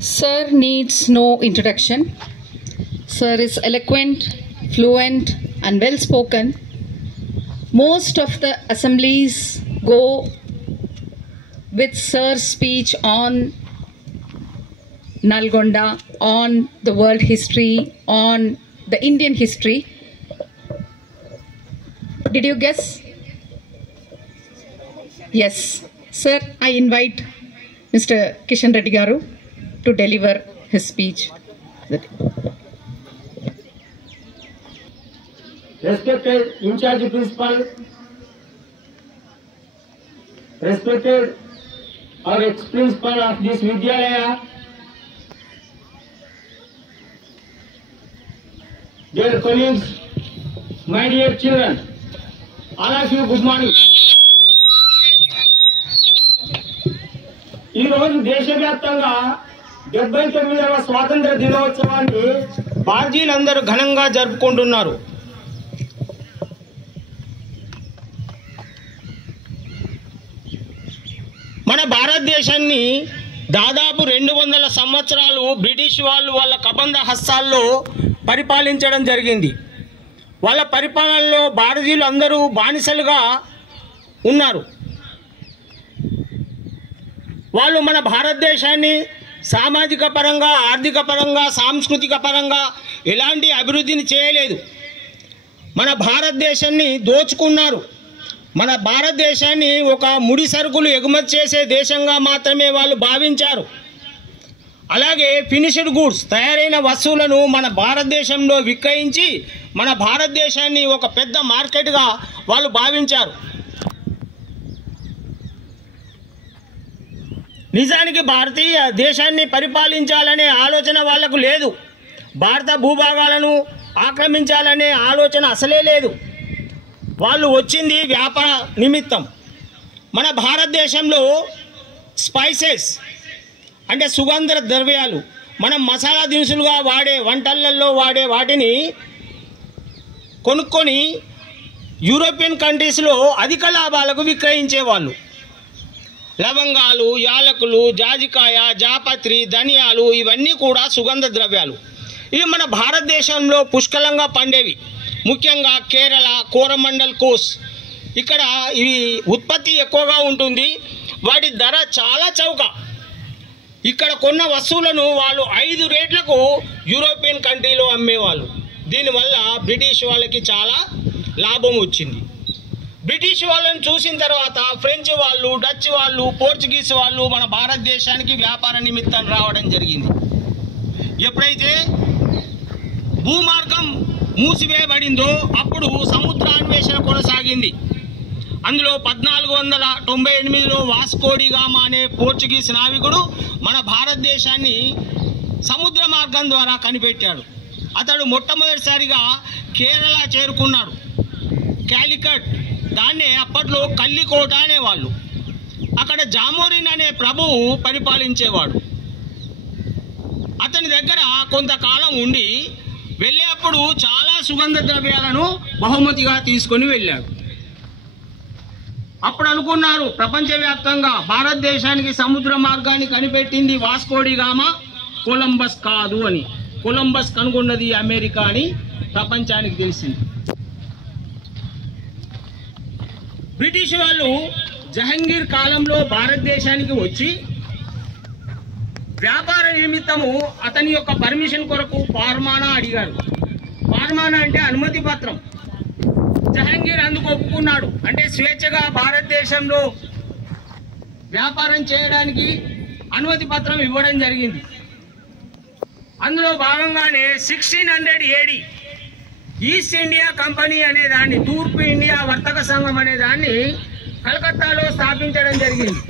Sir needs no introduction. Sir is eloquent, fluent, and well spoken. Most of the assemblies go with Sir's speech on Nalgonda, on the world history, on the Indian history. Did you guess? Yes. Sir, I invite Mr. Kishan Reddy Garu to deliver his speech. Respected in-charge principal, respected our ex-principal of this Vidyalaya, dear colleagues, my dear children, all of you good morning. ఈ రోజు దేశవ్యాప్తంగా 79వ స్వాతంత్ర దినోత్సవాన్ని భారతీయులందరూ ఘనంగా జరుపుకుంటున్నారు. మన భారతదేశాన్ని దాదాపు 200 సంవత్సరాలు బ్రిటిష్ వాళ్ళు వాళ్ళ కబంధ హస్తాల్లో పరిపాలించడం జరిగింది. వాళ్ళ పరిపాలనలో భారతీయులు అందరూ బానిసలుగా ఉన్నారు. వాళ్ళు మన భారతదేశాన్ని సామాజిక పరంగా, ఆర్థిక పరంగా, సాంస్కృతిక పరంగా ఎలాంటి అభివృద్ధిని చేయలేదు. మన భారతదేశాన్ని దోచుకున్నారు. మన భారతదేశాన్ని ఒక ముడి సరుకులు ఎగుమతి చేసే దేశంగా మాత్రమే వాళ్ళు భావించారు. అలాగే ఫినిష్డ్ గూడ్స్, తయారైన వస్తువులను మన భారతదేశంలో విక్రయించి మన భారతదేశాన్ని ఒక పెద్ద మార్కెట్గా వాళ్ళు భావించారు. నిజానికి భారతీయ దేశాన్ని పరిపాలించాలనే ఆలోచన వాళ్లకు లేదు. భారత భూభాగాలను ఆక్రమించాలనే ఆలోచన అసలే లేదు. వాళ్ళు వచ్చింది వ్యాపార నిమిత్తం. మన భారతదేశంలో స్పైసెస్ అంటే సుగంధ ద్రవ్యాలు, మనం మసాలా దినుసులుగా వాడే వంటలలో వాడే వాటిని కొనుక్కొని యూరోపియన్ కంట్రీస్లో అధిక లాభాలకు విక్రయించేవాళ్ళు. లవంగాలు, యాలకులు, జాజికాయ, జాపత్రి, ధనియాలు ఇవన్నీ కూడా సుగంధ ద్రవ్యాలు. ఇవి మన భారతదేశంలో పుష్కలంగా పండేవి. ముఖ్యంగా కేరళ, కోరమండల్ కోస్ట్ ఇక్కడ ఇవి ఉత్పత్తి ఎక్కువగా ఉంటుంది. వాటి ధర చాలా చౌక. ఇక్కడ కొన్న వస్తువులను వాళ్ళు 5 రేట్లకు యూరోపియన్ కంట్రీలో అమ్మేవాళ్ళు. దీనివల్ల బ్రిటిష్ వాళ్ళకి చాలా లాభం వచ్చింది. బ్రిటిష్ వాళ్ళని చూసిన తర్వాత ఫ్రెంచ్ వాళ్ళు, డచ్ వాళ్ళు, పోర్చుగీస్ వాళ్ళు మన భారతదేశానికి వ్యాపార నిమిత్తం రావడం జరిగింది. ఎప్పుడైతే భూమార్గం మూసివేయబడిందో అప్పుడు సముద్రాన్వేషణ కొనసాగింది. అందులో 1498లో వాస్కో డి గామా అనే పోర్చుగీస్ నావికుడు మన భారతదేశాన్ని సముద్ర మార్గం ద్వారా కనిపెట్టాడు. అతడు మొట్టమొదటిసారిగా కేరళ చేరుకున్నాడు. కాలికట్, దాన్నే అప్పట్లో కల్లికోట అనేవాళ్ళు. అక్కడ జామోరిన్ అనే ప్రభువు పరిపాలించేవాడు. అతని దగ్గర కొంతకాలం ఉండి వెళ్ళేప్పుడు చాలా సుగంధ ద్రవ్యాలను బహుమతిగా తీసుకొని వెళ్ళాడు. అప్పుడు అనుకున్నారు ప్రపంచవ్యాప్తంగా భారతదేశానికి సముద్ర మార్గాన్ని కనిపెట్టింది వాస్కో డి గామా, కొలంబస్ కాదు అని. కొలంబస్ కనుగొన్నది అమెరికా అని ప్రపంచానికి తెలిసింది. బ్రిటిష్ వాళ్ళు జహంగీర్ కాలంలో భారతదేశానికి వచ్చి వ్యాపార నిమిత్తము అతని యొక్క పర్మిషన్ కొరకు ఫార్మానా అడిగారు. ఫార్మానా అంటే అనుమతి పత్రం. జహంగీర్ అందుకు ఒప్పుకున్నాడు. అంటే స్వేచ్ఛగా భారతదేశంలో వ్యాపారం చేయడానికి అనుమతి పత్రం ఇవ్వడం జరిగింది. అందులో భాగంగానే 1600 AD ఈస్ట్ ఇండియా కంపెనీ అనే దాన్ని, తూర్పు ఇండియా వర్తక సంఘం అనే దాన్ని కలకత్తాలో స్థాపించడం జరిగింది.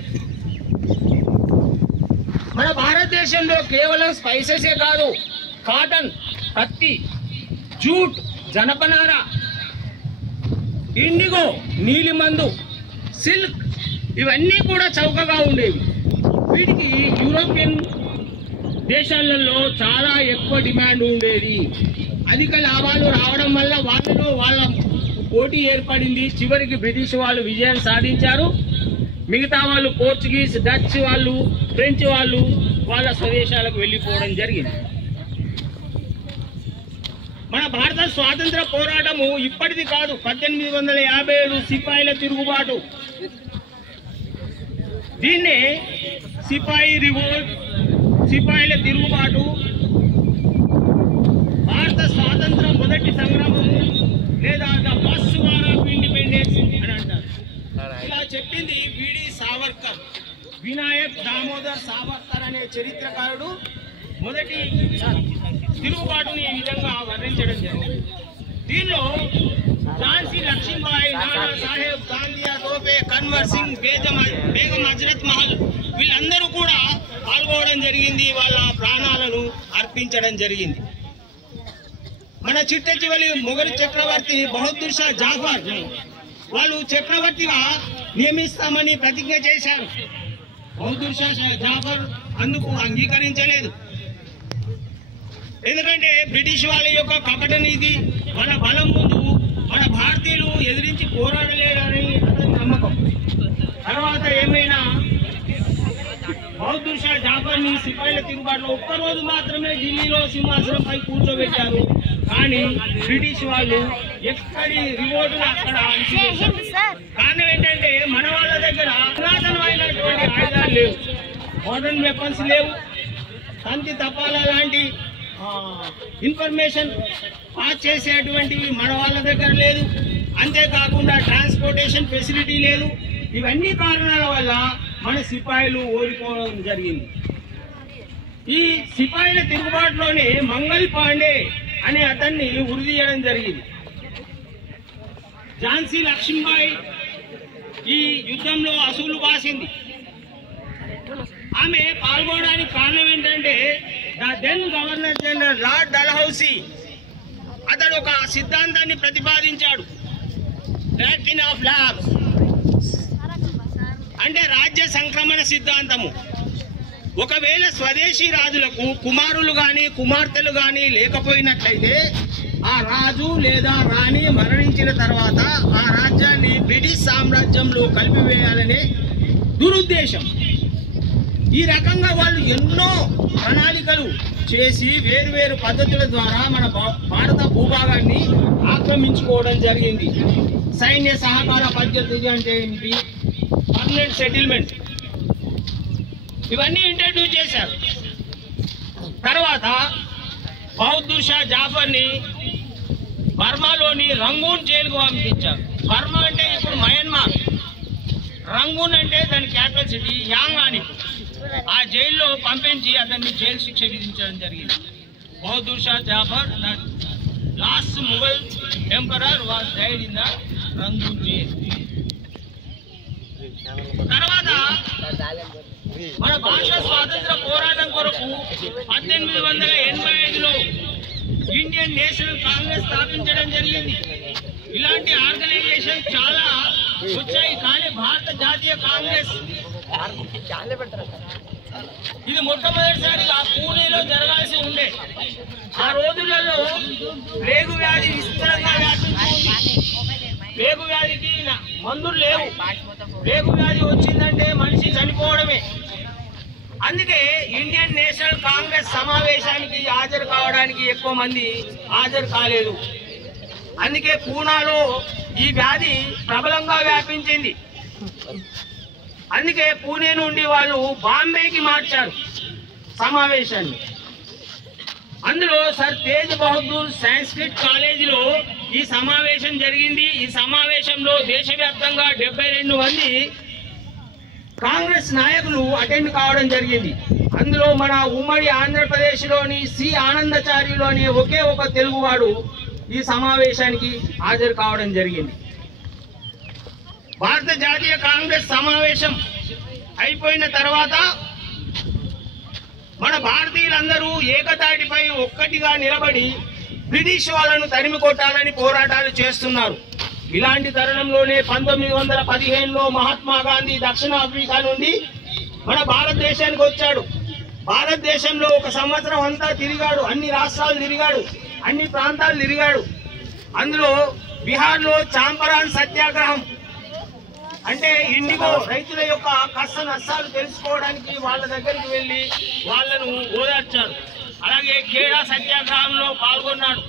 మన భారతదేశంలో కేవలం స్పైసెసే కాదు, కాటన్, పత్తి, జూట్, జనపనార, ఇండిగో, నీలిమందు, సిల్క్ ఇవన్నీ కూడా చౌకగా ఉండేవి. వీటికి యూరోపియన్ దేశాలలో చాలా ఎక్కువ డిమాండ్ ఉండేది. అధిక లాభాలు రావడం వల్ల వాళ్ళలో వాళ్ళ పోటీ ఏర్పడింది. చివరికి బ్రిటిష్ వాళ్ళు విజయం సాధించారు. మిగతా వాళ్ళు పోర్చుగీస్, డచ్ వాళ్ళు, ఫ్రెంచ్ వాళ్ళు వాళ్ళ స్వదేశాలకు వెళ్ళిపోవడం జరిగింది. మన భారత స్వాతంత్ర పోరాటము ఇప్పటిది కాదు. 1857 సిపాయిల తిరుగుబాటు, దీన్నే సిపాయి రివోల్ట్, సిపాయిల తిరుగుబాటు, భారత స్వాతంత్రం మొదటి సంగ్రామము లేదా the first war of independence అని అంటారు. ఇలా చెప్పింది విడి సావర్కర్, వినాయక్ దామోదర్ సావర్కర్ అనే చరిత్రకారుడు మొదటి తిరుగుబాటుని ఈ విధంగా వర్ణించడం జరిగింది. దీనిలో ఝాన్సీ లక్ష్మీబాయి, నానా సాహెబ్, గాంధియా తోపే, కన్వర్ సింగ్, బేగం హజరత్ మహల్ వీళ్ళందరూ కూడా పాల్గొనడం జరిగింది. వాళ్ళ ప్రాణాలను అర్పించడం జరిగింది. మన చిట్ట చివరి మొఘల్ చక్రవర్తి బహదూర్ షా జాఫర్ వాళ్ళు చక్రవర్తిగా నియమిస్తామని ప్రతిజ్ఞ చేశారు. బహదూర్ షా జాఫర్ అందుకు అంగీకరించలేదు. ఎందుకంటే బ్రిటిష్ వాళ్ళ యొక్క కపట నీతి, మన బలం ముందు మన భారతీయులు ఎదిరించి పోరాడలేడని అతని నమ్మకం. తర్వాత ఏమైనా బహదూర్ షా జాఫర్ ని సిపాయిల తిరుగుబాటులో ఒక్కరోజు మాత్రమే ఢిల్లీలో సింహాసనంపై కూర్చోబెట్టారు. కానీ బ్రిటిష్ వాళ్ళు ఎక్కడి రివోల్ట్ అక్కడ కారణం ఏంటంటే మన వాళ్ళ దగ్గర పురాతనమైనటువంటి ఆయుధాలు లేవు, మోడర్న్ వెపన్స్ లేవు, కంటి తపాల లాంటి ఇన్ఫర్మేషన్ పాస్ చేసేటువంటివి మన వాళ్ళ దగ్గర లేదు. అంతేకాకుండా ట్రాన్స్పోర్టేషన్ ఫెసిలిటీ లేదు. ఇవన్నీ కారణాల వల్ల మన సిపాయిలు ఓడిపోవడం జరిగింది. ఈ సిపాయిల తిరుగుబాటులోనే మంగల్ పాండే అనే అతన్ని ఉరి తీయడం జరిగింది. ఝాన్సీ లక్ష్మీబాయి ఈ యుద్ధంలో అసూలు బాసింది. ఆమె పాల్గొనడానికి కారణం ఏంటంటే the then governor general Lord Dalhousie అతడు ఒక సిద్ధాంతాన్ని ప్రతిపాదించాడు. డాక్ట్రిన్ ఆఫ్ లార్డ్స్ అంటే రాజ్య సంక్రమణ సిద్ధాంతము. ఒకవేళ స్వదేశీ రాజులకు కుమారులు గాని కుమార్తెలు గాని లేకపోయినట్లయితే ఆ రాజు లేదా రాణి మరణించిన తర్వాత ఆ రాజ్యాన్ని బ్రిటిష్ సామ్రాజ్యంలో కలిపివేయాలనే దురుద్దేశం. ఈ రకంగా వాళ్ళు ఎన్నో ప్రణాళికలు చేసి వేరువేరు పద్ధతుల ద్వారా మన భారత భూభాగాన్ని ఆక్రమించుకోవడం జరిగింది. సైన్య సహకార పద్ధతి అంటే ఏంటి, పర్మనెంట్ సెటిల్మెంట్, ఇవన్నీ ఇంట్రడ్యూస్ చేశారు. తర్వాత బహదూర్ షా జాఫర్ ని బర్మాలోని రంగూన్ జైలుకు పంపించారు. బర్మా అంటే ఇప్పుడు మయన్మార్, రంగూన్ అంటే దాని క్యాపిటల్ సిటీ యాంగాని. ఆ జైల్లో పంపించి అతన్ని జైలు శిక్ష విధించడం జరిగింది. Bahadur Shah Zafar the last Mughal emperor was died in the Rangoon jail. తర్వాత మన భారత స్వాతంత్ర పోరాటం కొరకు 1885లో ఇండియన్ నేషనల్ కాంగ్రెస్ స్థాపించడం జరిగింది. ఇలాంటి ఆర్గనైజేషన్ చాలా వచ్చాయి, కానీ భారత జాతీయ కాంగ్రెస్ ఇది మొట్టమొదటిసారిగా పూణేలో జరగాల్సి ఉండే. ఆ రోజులలో ప్లేగు వ్యాధి విస్తృతంగా వ్యాపించింది. ప్లేగు వ్యాధికి మందులు లేవు. ప్లేగు వ్యాధి వచ్చిందంటే మనిషి చనిపోవడమే. అందుకే ఇండియన్ నేషనల్ కాంగ్రెస్ సమావేశానికి హాజరు కావడానికి ఎక్కువ మంది హాజరు కాలేదు. అందుకే పూనాలో ఈ వ్యాధి ప్రబలంగా వ్యాపించింది. అందుకే పూణే నుండి వాళ్ళు బాంబేకి మార్చారు సమావేశాన్ని. అందులో సర్ తేజ్ బహదూర్ సంస్కృత్ కాలేజీలో ఈ సమావేశం జరిగింది. ఈ సమావేశంలో దేశవ్యాప్తంగా 72 మంది కాంగ్రెస్ నాయకులు అటెండ్ కావడం జరిగింది. అందులో మన ఉమ్మడి ఆంధ్రప్రదేశ్లోని సి ఆనందచారిలోని ఒకే ఒక తెలుగువాడు ఈ సమావేశానికి హాజరు కావడం జరిగింది. భారత జాతీయ కాంగ్రెస్ సమావేశం అయిపోయిన తర్వాత మన భారతీయులందరూ ఏకతాటిపై ఒక్కటిగా నిలబడి బ్రిటిష్ వాళ్ళను తరిమి కొట్టాలని పోరాటాలు చేస్తున్నారు. ఇలాంటి తరుణంలోనే 1915లో మహాత్మా గాంధీ దక్షిణాఫ్రికా నుండి మన భారతదేశానికి వచ్చాడు. భారతదేశంలో ఒక సంవత్సరం అంతా తిరిగాడు, అన్ని రాష్ట్రాలు తిరిగాడు, అన్ని ప్రాంతాలు తిరిగాడు. అందులో బీహార్లో చాంపరాన్ సత్యాగ్రహం అంటే ఇండిగో రైతుల యొక్క కష్ట నష్టాలు తెలుసుకోవడానికి వాళ్ళ దగ్గరికి వెళ్ళి వాళ్ళను ఓదార్చారు. అలాగే ఖేడా సత్యాగ్రహంలో పాల్గొన్నాడు.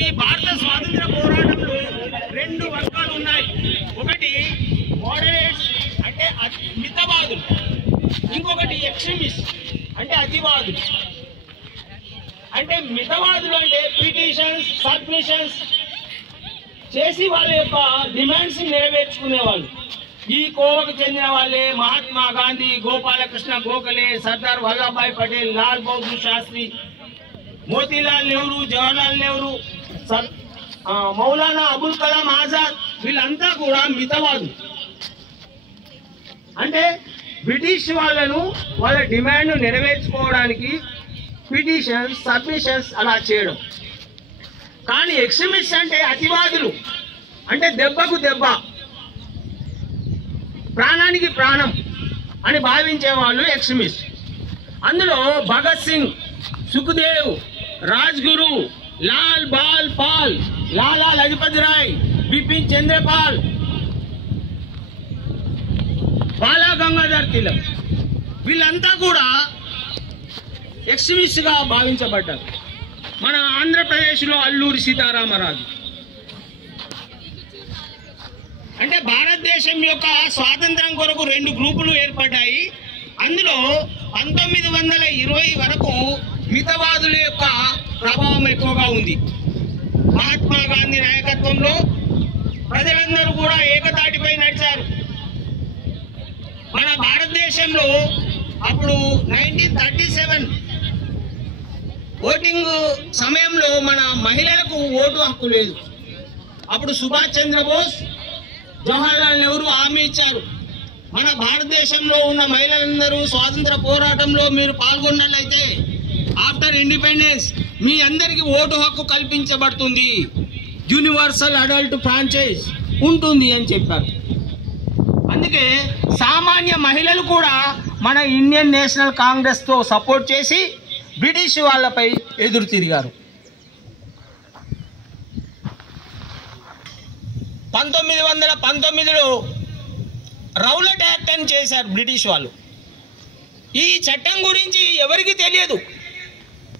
ఈ భారత స్వాతంత్ర పోరాటంలో 2 వర్గాలు ఉన్నాయి. ఒకటి మోడరేట్స్ అంటే మితవాదులు, ఇంకొకటి ఎక్స్ట్రీమిస్ట్ అంటే అతివాదులు. అంటే మితవాదులు అంటే పిటిషన్స్, సబ్మిషన్స్ చేసి వాళ్ళ యొక్క డిమాండ్స్ నెరవేర్చుకునేవాళ్ళు. ఈ కోవకు చెందిన వాళ్ళే మహాత్మా గాంధీ, గోపాలకృష్ణ గోఖలే, సర్దార్ వల్లభాయ్ పటేల్, లాల్ బహదూర్ శాస్త్రి, మోతీలాల్ నెహ్రూ, జవహర్లాల్ నెహ్రూ, మౌలానా అబుల్ కలాం ఆజాద్, వీళ్ళంతా కూడా మితవాదులు. అంటే బ్రిటిష్ వాళ్ళను వాళ్ళ డిమాండ్ నెరవేర్చుకోవడానికి పిటిషన్స్, సబ్మిషన్స్ అలా చేయడం. కానీ ఎక్స్ట్రీమిస్ట్ అంటే అతివాదులు, అంటే దెబ్బకు దెబ్బ, ప్రాణానికి ప్రాణం అని భావించే వాళ్ళు ఎక్స్ట్రీమిస్ట్. అందులో భగత్ సింగ్, సుఖ్దేవ్, రాజ్గురు, లాల్ బాల్ పాల్, లాలా లజపత్ రాయ్, బిపిన్ చంద్రపాల్, బాలా గంగాధర్ తిలక్, వీళ్ళంతా కూడా ఎక్స్ట్రీమిస్ట్ గా భావించబడ్డారు. మన ఆంధ్రప్రదేశ్లో అల్లూరి సీతారామరాజు. అంటే భారతదేశం యొక్క స్వాతంత్రం కొరకు 2 గ్రూపులు ఏర్పడ్డాయి. అందులో 1920 వరకు మితవాదుల యొక్క ప్రభావం ఎక్కువగా ఉంది. మహాత్మా గాంధీ నాయకత్వంలో ప్రజలందరూ కూడా ఏకతాటిపై నడిచారు. మన భారతదేశంలో అప్పుడు 1937 ఓటింగ్ సమయంలో మన మహిళలకు ఓటు హక్కు లేదు. అప్పుడు సుభాష్ చంద్రబోస్, జవహర్లాల్ నెహ్రూ హామీ ఇచ్చారు, మన భారతదేశంలో ఉన్న మహిళలందరూ స్వాతంత్ర పోరాటంలో మీరు పాల్గొన్నట్లయితే ఆఫ్టర్ ఇండిపెండెన్స్ మీ అందరికీ ఓటు హక్కు కల్పించబడుతుంది, యూనివర్సల్ అడల్ట్ ఫ్రాంచైజ్ ఉంటుంది అని చెప్పారు. అందుకే సామాన్య మహిళలు కూడా మన ఇండియన్ నేషనల్ కాంగ్రెస్ తో సపోర్ట్ చేసి బ్రిటిష్ వాళ్ళపై ఎదురు తిరిగారు. 1919లో రౌలట్ యాక్ట్ అని చేశారు బ్రిటిష్ వాళ్ళు. ఈ చట్టం గురించి ఎవరికి తెలియదు,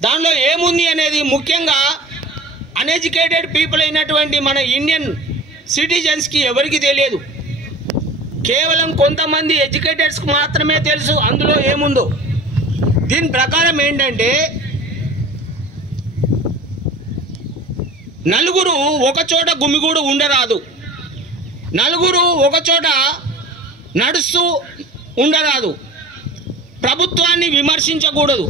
దానిలో ఏముంది అనేది. ముఖ్యంగా అన్ఎడ్యుకేటెడ్ పీపుల్ అయినటువంటి మన ఇండియన్ సిటిజన్స్కి ఎవరికి తెలియదు. కేవలం కొంతమంది ఎడ్యుకేటెడ్స్కి మాత్రమే తెలుసు అందులో ఏముందో. దీని ప్రకారం ఏంటంటే నలుగురు ఒకచోట గుమిగూడు ఉండరాదు, నలుగురు ఒకచోట నడుస్తూ ఉండరాదు, ప్రభుత్వాన్ని విమర్శించకూడదు,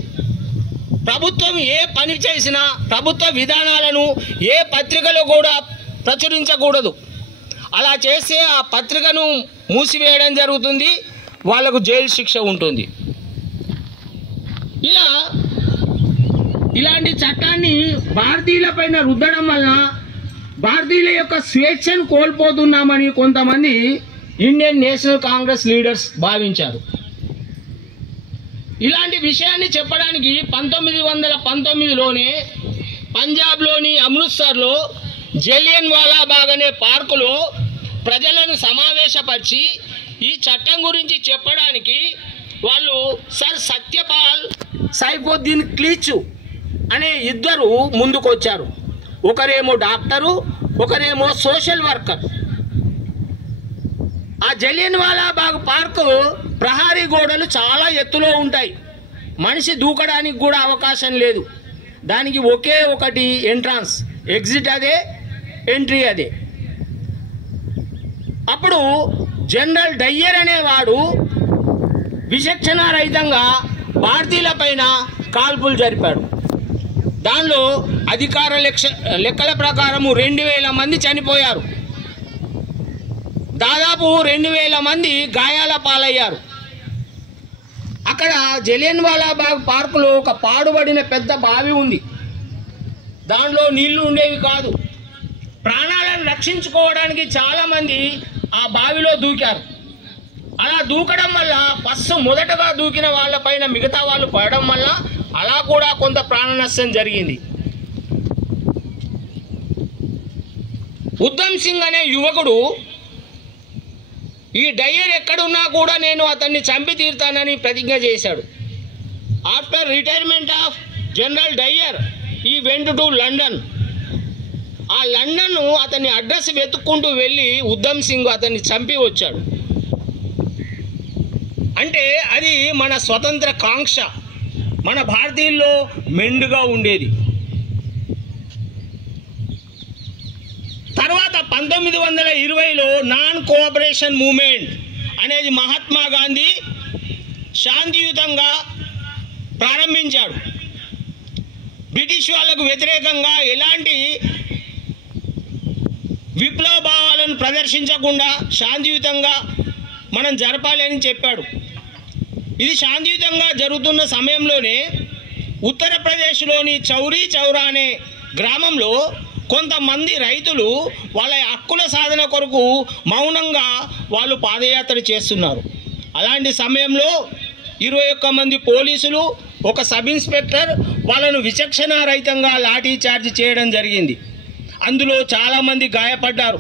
ప్రభుత్వం ఏ పని చేసినా ప్రభుత్వ విధానాలను ఏ పత్రికలో కూడా ప్రచురించకూడదు. అలా చేస్తే ఆ పత్రికను మూసివేయడం జరుగుతుంది, వాళ్లకు జైలు శిక్ష ఉంటుంది. ఇలాంటి చట్టాన్ని భారతీయుల పైన రుద్దడం వల్ల భారతీయుల యొక్క స్వేచ్ఛను కోల్పోతున్నామని కొంతమంది ఇండియన్ నేషనల్ కాంగ్రెస్ లీడర్స్ భావించారు. ఇలాంటి విషయాన్ని చెప్పడానికి 1919లోనే పంజాబ్లోని అమృత్సర్లో జలియన్ వాలా బాగ్ అనే పార్కులో ప్రజలను సమావేశపరిచి ఈ చట్టం గురించి చెప్పడానికి వాళ్ళు సర్ సత్యపాల్, సైఫుద్దీన్ క్లీచ్ అనే 2 ముందుకొచ్చారు. ఒకరేమో డాక్టరు, ఒకరేమో సోషల్ వర్కర్. ఆ జలియన్ వాలా బాగ్ పార్కు ప్రహారీ గోడలు చాలా ఎత్తులో ఉంటాయి, మనిషి దూకడానికి కూడా అవకాశం లేదు. దానికి ఒకే ఒకటి ఎంట్రన్స్, ఎగ్జిట్ అదే, ఎంట్రీ అదే. అప్పుడు జనరల్ డయ్యర్ అనేవాడు విచక్షణారహితంగా భారతీయుల పైన కాల్పులు జరిపాడు. దానిలో అధికార లెక్కల ప్రకారము 2000 మంది చనిపోయారు, దాదాపు 2000 మంది గాయాల పాలయ్యారు. అక్కడ జలియన్ వాలా బాగ్ పార్కులో ఒక పాడుబడిన పెద్ద బావి ఉంది, దానిలో నీళ్లు ఉండేవి కాదు. ప్రాణాలను రక్షించుకోవడానికి చాలా మంది ఆ బావిలో దూకారు. అలా దూకడం వల్ల ఫస్ట్ మొదటగా దూకిన వాళ్ళపైన మిగతా వాళ్ళు పడడం వల్ల అలా కూడా కొంత ప్రాణ నష్టం జరిగింది. ఉద్దమ్ సింగ్ అనే యువకుడు ఈ డయ్యర్ ఎక్కడున్నా కూడా నేను అతన్ని చంపి తీరుతానని ప్రతిజ్ఞ చేశాడు. After retirement of general Dyer ఈ వెంట్ టు లండన్. ఆ లండన్ అతని అడ్రస్ వెతుక్కుంటూ వెళ్ళి ఉద్దమ్ సింగ్ అతన్ని చంపి వచ్చాడు. అంటే అది మన స్వతంత్ర కాంక్ష మన భారతీయుల్లో మెండుగా ఉండేది. తర్వాత 1920లో నాన్ కోఆపరేషన్ మూవ్మెంట్ అనేది మహాత్మా గాంధీ శాంతియుతంగా ప్రారంభించాడు. బ్రిటిష్ వాళ్లకు వ్యతిరేకంగా ఎలాంటి విప్లవ భావాలను ప్రదర్శించకుండా శాంతియుతంగా మనం జరపాలి అని చెప్పాడు. ఇది శాంతియుతంగా జరుగుతున్న సమయంలోనే ఉత్తరప్రదేశ్లోని చౌరీ చౌరా అనే గ్రామంలో కొంతమంది రైతులు వాళ్ళ హక్కుల సాధన కొరకు మౌనంగా వాళ్ళు పాదయాత్ర చేస్తున్నారు. అలాంటి సమయంలో 21 మంది పోలీసులు, ఒక సబ్ ఇన్స్పెక్టర్ వాళ్ళను విచక్షణారహితంగా లాఠీ చార్జ్ చేయడం జరిగింది. అందులో చాలామంది గాయపడ్డారు.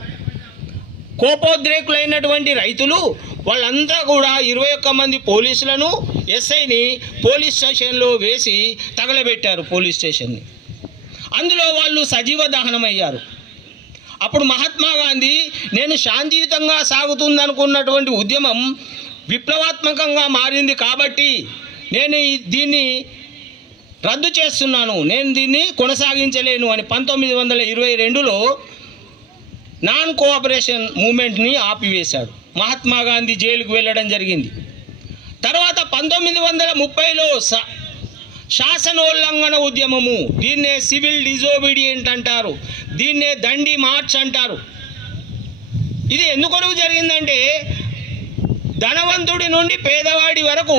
కోపోద్రేకులైనటువంటి రైతులు వాళ్ళంతా కూడా 21 మంది పోలీసులను, ఎస్ఐని పోలీస్ స్టేషన్లో వేసి తగలబెట్టారు పోలీస్ స్టేషన్ని. అందులో వాళ్ళు సజీవ దహనమయ్యారు. అప్పుడు మహాత్మా గాంధీ నేను శాంతియుతంగా సాగుతుందనుకున్నటువంటి ఉద్యమం విప్లవాత్మకంగా మారింది కాబట్టి నేను దీన్ని రద్దు చేస్తున్నాను, నేను దీన్ని కొనసాగించలేను అని 1922లో నాన్ కోఆపరేషన్ మూవ్మెంట్ని ఆపివేశాడు. మహాత్మా గాంధీ జైలుకు వెళ్ళడం జరిగింది. తర్వాత 1930లో శాసనోల్లంఘన ఉద్యమము, దీన్నే సివిల్ డిజోబీడియంట్ అంటారు, దీన్నే దండి మార్చ్ అంటారు. ఇది ఎందుకొరకు జరిగిందంటే ధనవంతుడి నుండి పేదవాడి వరకు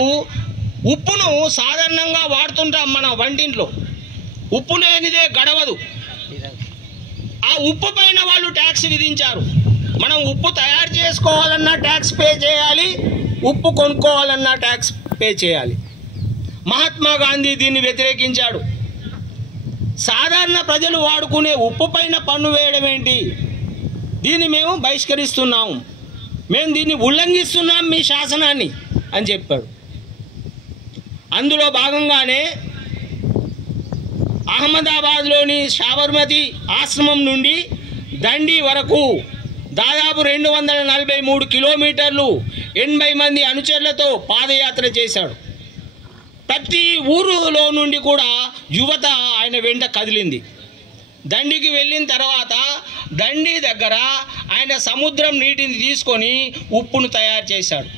ఉప్పును సాధారణంగా వాడుతుంటాం మన వంటింట్లో. ఉప్పు లేనిదే గడవదు. ఆ ఉప్పు పైన వాళ్ళు ట్యాక్స్ విధించారు. మనం ఉప్పు తయారు చేసుకోవాలన్నా ట్యాక్స్ పే చేయాలి, ఉప్పు కొనుక్కోవాలన్నా ట్యాక్స్ పే చేయాలి. మహాత్మా గాంధీ దీన్ని వ్యతిరేకించాడు. సాధారణ ప్రజలు వాడుకునే ఉప్పు పైన పన్ను వేయడం ఏంటి, దీన్ని మేము బహిష్కరిస్తున్నాము, మేము దీన్ని ఉల్లంఘిస్తున్నాం మీ శాసనాన్ని అని చెప్పాడు. అందులో భాగంగానే అహ్మదాబాద్లోని సాబర్మతి ఆశ్రమం నుండి దండి వరకు దాదాపు 243 కిలోమీటర్లు 80 మంది అనుచరులతో పాదయాత్ర చేశాడు. ప్రతి ఊరులో నుండి కూడా యువత ఆయన వెంట కదిలింది. దండికి వెళ్ళిన తర్వాత దండి దగ్గర ఆయన సముద్రం నీటిని తీసుకొని ఉప్పును తయారు చేశాడు.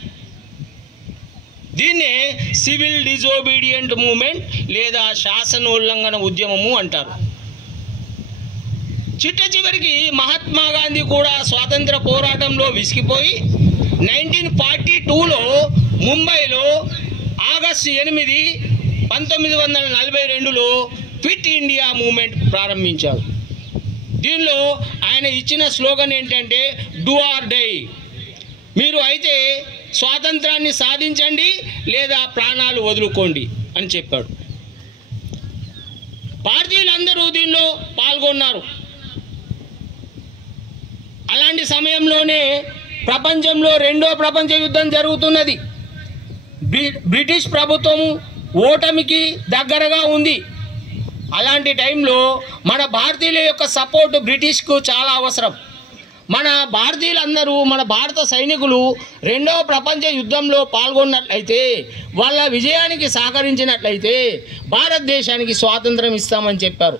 దీన్నే సివిల్ డిజోబీడియంట్ మూవ్మెంట్ లేదా శాసనోల్లంఘన ఉద్యమము అంటారు. చిట్ట చివరికి మహాత్మా గాంధీ కూడా స్వాతంత్ర పోరాటంలో విసిగిపోయి 1942లో ముంబైలో ఆగస్టు 8, 1942లో క్విట్ ఇండియా మూవ్మెంట్ ప్రారంభించారు. దీనిలో ఆయన ఇచ్చిన స్లోగన్ ఏంటంటే డూ ఆర్ డై, మీరు అయితే స్వాతంత్రాన్ని సాధించండి లేదా ప్రాణాలు వదులుకోండి అని చెప్పాడు. భారతీయులందరూ దీనిలో పాల్గొన్నారు. అలాంటి సమయంలోనే ప్రపంచంలో 2వ ప్రపంచ యుద్ధం జరుగుతున్నది. బ్రిటిష్ ప్రభుత్వం ఓటమికి దగ్గరగా ఉంది. అలాంటి టైంలో మన భారతీయుల యొక్క సపోర్ట్ బ్రిటిష్కు చాలా అవసరం. మన భారతీయులందరూ, మన భారత సైనికులు 2వ ప్రపంచ యుద్ధంలో పాల్గొన్నట్లయితే, వాళ్ళ విజయానికి సహకరించినట్లయితే భారతదేశానికి స్వాతంత్రం ఇస్తామని చెప్పారు.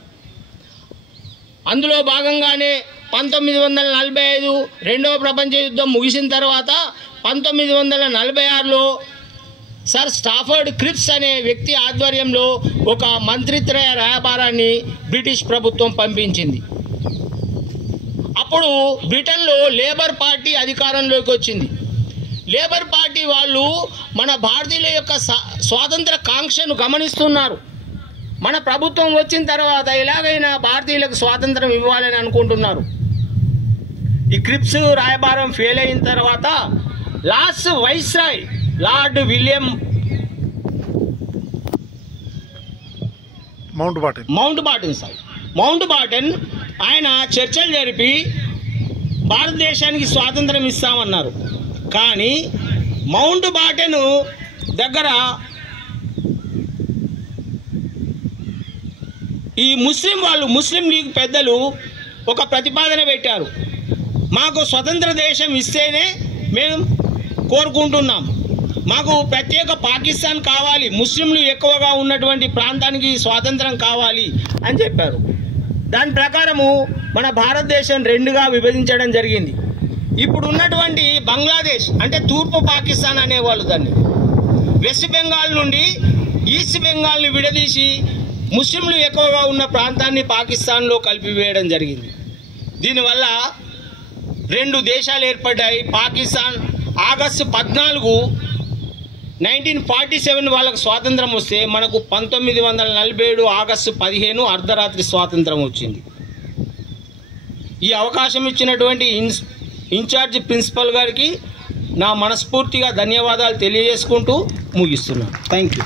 అందులో భాగంగానే 1945 2వ ప్రపంచ యుద్ధం ముగిసిన తర్వాత 1946లో సర్ స్టాఫర్డ్ క్రిప్స్ అనే వ్యక్తి ఆధ్వర్యంలో ఒక మంత్రిత్రయ రాయబారాన్ని బ్రిటిష్ ప్రభుత్వం పంపించింది. అప్పుడు బ్రిటన్లో లేబర్ పార్టీ అధికారంలోకి వచ్చింది. లేబర్ పార్టీ వాళ్ళు మన భారతీయుల యొక్క స్వాతంత్ర కాంక్షను గమనిస్తున్నారు. మన ప్రభుత్వం వచ్చిన తర్వాత ఎలాగైనా భారతీయులకు స్వాతంత్రం ఇవ్వాలని అనుకుంటున్నారు. ఈ క్రిప్స్ రాయబారం ఫెయిల్ అయిన తర్వాత last viceroy Lord William Mountbatten ఆయన చర్చలు జరిపి భారతదేశానికి స్వాతంత్రం ఇస్తామన్నారు. కానీ మౌంట్ బాటన్ దగ్గర ఈ ముస్లిం లీగ్ పెద్దలు ఒక ప్రతిపాదన పెట్టారు. మాకు స్వతంత్ర దేశం ఇస్తేనే మేము కోరుకుంటున్నాం, మాకు ప్రత్యేక పాకిస్తాన్ కావాలి, ముస్లింలు ఎక్కువగా ఉన్నటువంటి ప్రాంతానికి స్వాతంత్రం కావాలి అని చెప్పారు. దాని ప్రకారము మన భారతదేశం రెండుగా విభజించడం జరిగింది. ఇప్పుడు ఉన్నటువంటి బంగ్లాదేశ్ అంటే తూర్పు పాకిస్తాన్ అనేవాళ్ళు దాన్ని, వెస్ట్ బెంగాల్ నుండి ఈస్ట్ బెంగాల్ని విడదీసి ముస్లింలు ఎక్కువగా ఉన్న ప్రాంతాన్ని పాకిస్తాన్లో కలిపివేయడం జరిగింది. దీనివల్ల రెండు దేశాలు ఏర్పడ్డాయి. పాకిస్తాన్ ఆగస్టు 14, 1947 వాళ్ళకు స్వాతంత్రం వస్తే మనకు 1947 ఆగస్టు 15 అర్ధరాత్రి స్వాతంత్రం వచ్చింది. ఈ అవకాశం ఇచ్చినటువంటి ఇన్ఛార్జ్ ప్రిన్సిపల్ గారికి నా మనస్ఫూర్తిగా ధన్యవాదాలు తెలియజేసుకుంటూ ముగిస్తున్నాను. Thank you.